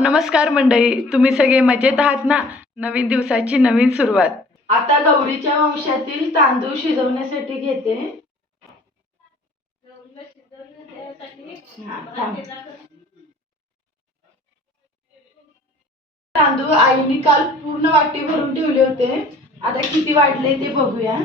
नमस्कार मंडळी तुम्ही सगळे मजेत आहात ना? नवीन दिवसाची नवीन सुरुवात. आता गौरीच्या वंशातील तांदूळ शिजवण्यासाठी घेते. तांदूळ आईने काल पूर्ण वाटी भरून ठेवले होते. आता किती वाढले ते बघूया.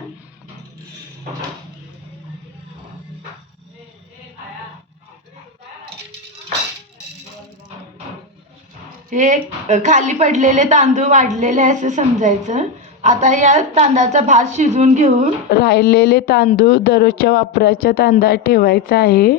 हे खाली पडलेले तांदूळ वाढलेले आहे असं समजायचं. आता या तांदळाचा भात शिजवून घेऊन राहिलेले तांदूळ दररोजच्या वापराच्या तांदळात ठेवायचा आहे.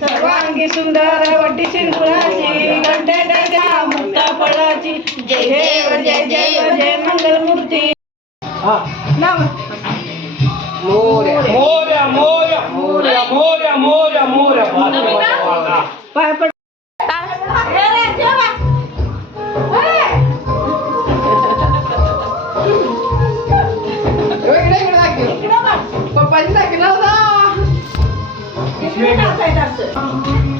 सर्वांगी सुंदर वटी सिंधुराची घंटेच्या मुक्ता फळाची. जय देव जय देव जय मंगलमूर्ती. मोर्या. मोर्या मोर्या मोर्या मोर्या मोर्या मोर्या. 因为大菜大食。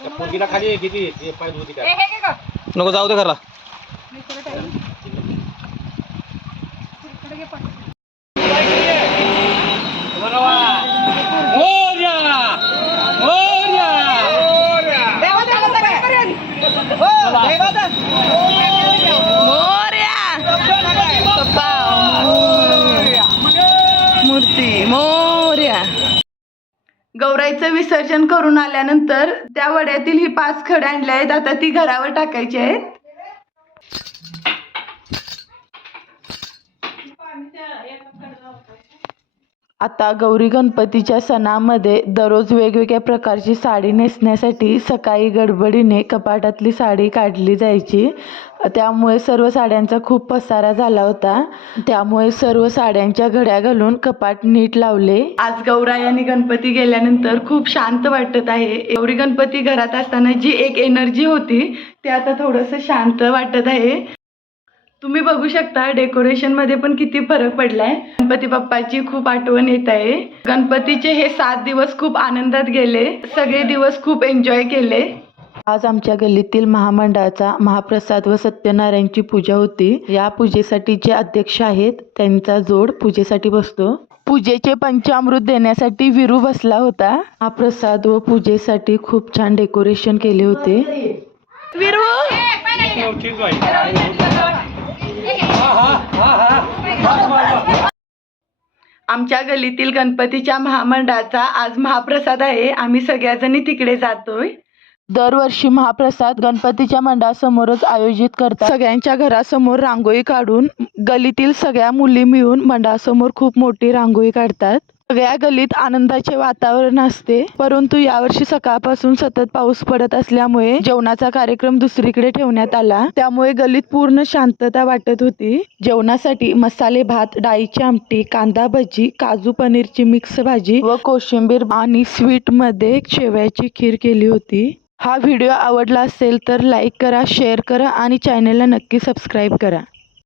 पोरगीला खाली किती? पाय धुती काय नको जाऊ दे घरला. गौराईचं विसर्जन करून आल्यानंतर त्या वड्यातील ही पाच खडे आणले आहेत. आता ती घरावर टाकायची आहेत. आता गौरी गणपतीच्या सणामध्ये दररोज वेगवेगळ्या प्रकारची साडी नेसण्यासाठी सकाळी गडबडीने कपाटातली साडी काढली जायची. त्यामुळे सर्व साड्यांचा खूप पसारा झाला होता. त्यामुळे सर्व साड्यांच्या घड्या घालून कपाट नीट लावले. आज गौराई आणि गणपती गेल्यानंतर खूप शांत वाटत आहे. गौरी गणपती घरात असताना जी एक एनर्जी होती ते आता थोडंसं शांत वाटत आहे. तुम्ही बघू शकता डेकोरेशनमध्ये पण किती फरक पडलाय. गणपती बाप्पाची खूप आठवण येत आहे. गणपतीचे हे सात दिवस खूप आनंदात गेले. सगळे दिवस खूप एन्जॉय केले. आज आमच्या गल्लीतील महामंडळाचा महाप्रसाद व सत्यनारायणची पूजा होती. या पूजेसाठी जे अध्यक्ष आहेत. त्यांचा जोड पूजेसाठी बसतो. पूजेचे पंचामृत देण्यासाठी विरू बसला होता. हा प्रसाद व पूजेसाठी खूप छान डेकोरेशन केले होते. विरू! हो, आमच्या गल्लीतील गणपतीच्या महामंडळाचा आज महाप्रसाद आहे. आम्ही सगळ्याजणी तिकडे जातोय. दरवर्षी महाप्रसाद गणपतीच्या मंडळासमोरच आयोजित करतात. सगळ्यांच्या घरासमोर रांगोळी काढून गलीतील सगळ्या मुली मिळून मंडळासमोर खूप मोठी रांगोळी काढतात. सगळ्या गलीत आनंदाचे वातावरण असते. परंतु यावर्षी सकाळपासून सतत पाऊस पडत असल्यामुळे जेवणाचा कार्यक्रम दुसरीकडे ठेवण्यात आला. त्यामुळे गलीत पूर्ण शांतता वाटत होती. जेवणासाठी मसाले भात डाळीची आमटी कांदा भजी काजू पनीरची मिक्स भाजी व कोशिंबीर आणि स्वीटमध्ये शेवयाची खीर केली होती. हा व्हिडिओ आवडला असेल तर लाईक करा शेअर करा आणि चॅनलला नक्की सबस्क्राईब करा.